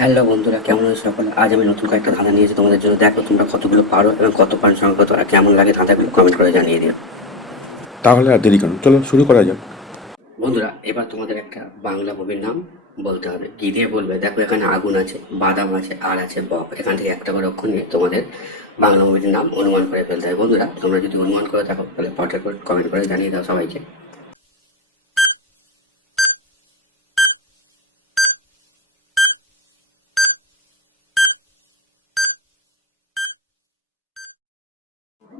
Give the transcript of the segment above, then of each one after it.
Hello বন্ধুরা কেমন আছো সকলে? আজ আমি নতুন কয়েকটা ধাঁধা নিয়েছি তোমাদের জন্য দেখো তোমরা কতগুলো পারো এবং কত পান সংখ্যা আর কেমন লাগে ধাঁধাগুলো কমেন্ট করে জানিয়ে দিও। তাহলে আর দেরি কেন? চলো শুরু করা যাক। বন্ধুরা এবার তোমাদের একটা বাংলা মুভির নাম বলতে হবে। কি দিয়ে বলবে? দেখো এখানে আগুন আছে বাদাম আছে আর আছে বক। এখান থেকে একটা করে অক্ষর নিয়ে তোমাদের বাংলা মুভির নাম অনুমান করে ফেলতে হবে। বন্ধুরা তোমরা যদি অনুমান করে থাকো তাহলে করে কমেন্ট করে জানিয়ে দাও সবাইকে।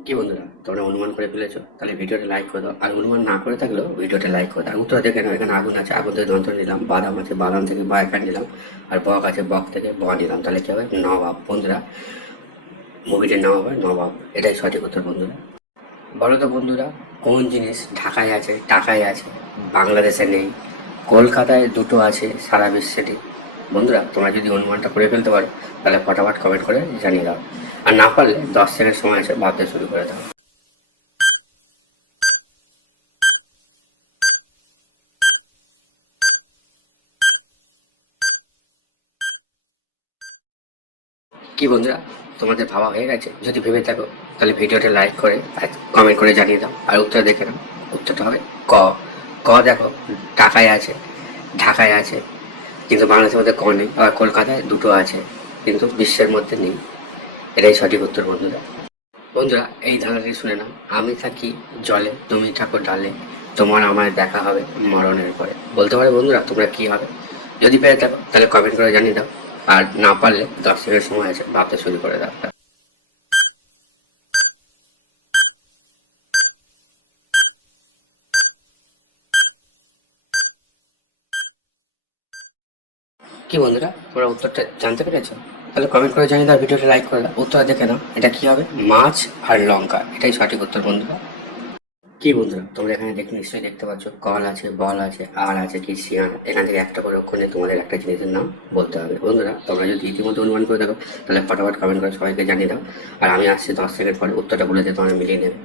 কি বন্ধুরা, তোমরা অনুমান করে ফেলেছো তাহলে ভিডিওটা লাইক করে দাও। আর অনুমান না করে থাকলেও ভিডিওটা লাইক করে দাও। আর উত্তর দেখে এখানে আগুন আছে, আগুন থেকে যন্ত্র নিলাম, বাদাম আছে, বাদাম থেকে বা নিলাম, আর বক আছে, বক থেকে ব নিলাম। তাহলে কি হবে? নবাব। বন্ধুরা মুভিটির নাম হবে নবাব। এটাই সঠিক উত্তর, বন্ধুরা। বলো তো বন্ধুরা, কোন জিনিস ঢাকায় আছে, টাকায় আছে, বাংলাদেশে নেই, কলকাতায় দুটো আছে, সারা বিশ্বে নেই? বন্ধুরা, তোমরা যদি অনুমানটা করে ফেলতে পারো, তাহলে ফটাফট কমেন্ট করে জানিয়ে দাও। আর না পারলে দশ সেকেন্ড সময় আছে, ভাবতে শুরু করে দাও। কি বন্ধুরা, তোমাদের ভাবা হয়ে গেছে? যদি ভেবে থাকো, তাহলে ভিডিওটা লাইক করে কমেন্ট করে জানিয়ে দাও। আর উত্তর দেখে নাও। উত্তরটা হবে ক। ক দেখো, ঢাকায় আছে। ঢাকায় আছে। কিন্তু বাংলাদেশের মধ্যে ক নেই। আর কলকাতায় দুটো আছে, কিন্তু বিশ্বের মধ্যে নেই। এটাই সঠিক উত্তর, বন্ধুরা। বন্ধুরা, এই ধারাটি শুনে নাও। আমি থাকি জলে, তুমি থাকো ডালে। তোমার আমার দেখা হবে মরণের পরে। বলতে পারে বন্ধুরা, তোমরা কি হবে? যদি পেরে থাকো, তাহলে কমেন্ট করে জানিয়ে দাও। আর না পারলে দশ সময় আছে, ভাবতে শুরু করে দাও। কি বন্ধুরা, তোমরা উত্তরটা জানতে পেরেছ? তাহলে কমেন্ট করে জানিয়ে দাও, ভিডিওটা লাইক করে দাও। উত্তর দেখে নাও, এটা কি হবে? মাছ আর লঙ্কা, এটাই সঠিক উত্তর বন্ধুরা। কি বন্ধুরা, তোমরা এখানে দেখে নিশ্চয়ই দেখতে পাচ্ছ, কল আছে, বল আছে, আর আছে, কি শিয়ান এখান থেকে একটা করে নিয়ে তোমাদের একটা জিনিসের নাম বলতে হবে। বন্ধুরা, তোমরা যদি ইতিমধ্যে অনুমান করে দেখো তাহলে ফটাফট কমেন্ট করে সবাইকে জানিয়ে দাও। আর আমি আসছি দশ সেকেন্ড পরে, উত্তরটা বলে দিয়ে তোমরা মিলিয়ে নেবে।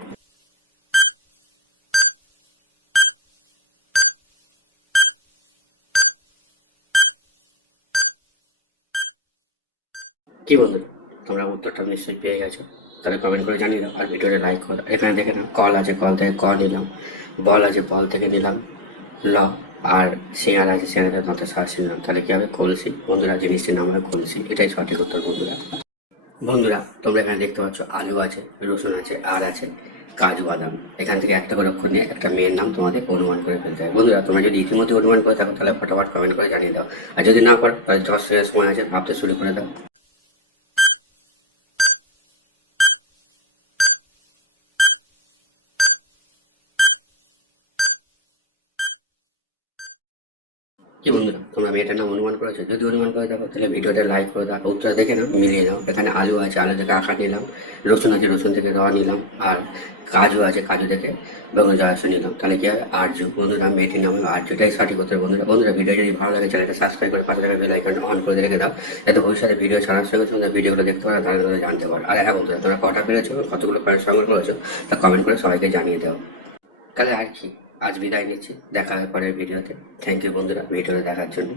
কি বন্ধুরা তোমরা উত্তরটা নিশ্চয়ই পেয়ে গেছো। তাহলে কমেন্ট করে জানিয়ে দাও আর ভিডিওটা লাইক করো। এখানে দেখে নাও কল আছে কল থেকে ক নিলাম। বল আছে বল থেকে নিলাম। ল আর শেয়ার আছে থেকে দাঁতে শ্বাস নিলাম। তাহলে কি হবে? কলসি। বন্ধুরা জিনিসটির নাম হবে কলসি। এটাই সঠিক উত্তর, বন্ধুরা। বন্ধুরা, তোমরা এখানে দেখতে পাচ্ছ আলু আছে, রসুন আছে, আর আছে কাজু বাদাম। এখান থেকে একটা করে অক্ষর নিয়ে একটা মেয়ের নাম তোমাদের অনুমান করে ফেলতে হবে। বন্ধুরা, তোমরা যদি ইতিমধ্যে অনুমান করে থাকো, তাহলে ফটাফট কমেন্ট করে জানিয়ে দাও। আর যদি না করো, তাহলে দশ সময় আছে, ভাবতে শুরু করে দাও। কি বন্ধুরা তোমরা মেয়েটার নাম অনুমান করেছ? যদি অনুমান করে থাকো, তাহলে ভিডিওটা লাইক করে দাও, উত্তর দেখে নাও, মিলিয়ে নাও। এখানে আলু আছে, আলু থেকে আঁকা নিলাম, রসুন আছে, রসুন থেকে রওয়া নিলাম, আর কাজু আছে, কাজু থেকে বেগুন জলাশ নিলাম। তাহলে কি হবে? আর্য বন্ধুরা, মেয়েটির নাম হবে আর্য এটাই সঠিক উত্তর, বন্ধুরা। বন্ধুরা, ভিডিও যদি ভালো লাগে, চ্যানেলটা সাবস্ক্রাইব করে পাশে থাকা বেল অন করে রেখে দাও। যাতে ভবিষ্যতে ভিডিও ছাড়ার সঙ্গে সঙ্গে ভিডিওগুলো দেখতে পারো, তাহলে তোমরা জানতে পারো। আর হ্যাঁ বন্ধুরা, তোমরা কটা পেরেছ কতগুলো পয়েন্ট সংগ্রহ করেছ, তা কমেন্ট করে সবাইকে জানিয়ে দাও। তাহলে আর কি? আজ বিদায় নিচ্ছি। দেখা হয় পরের ভিডিওতে। থ্যাংক ইউ বন্ধুরা ভিডিওটা দেখার জন্য।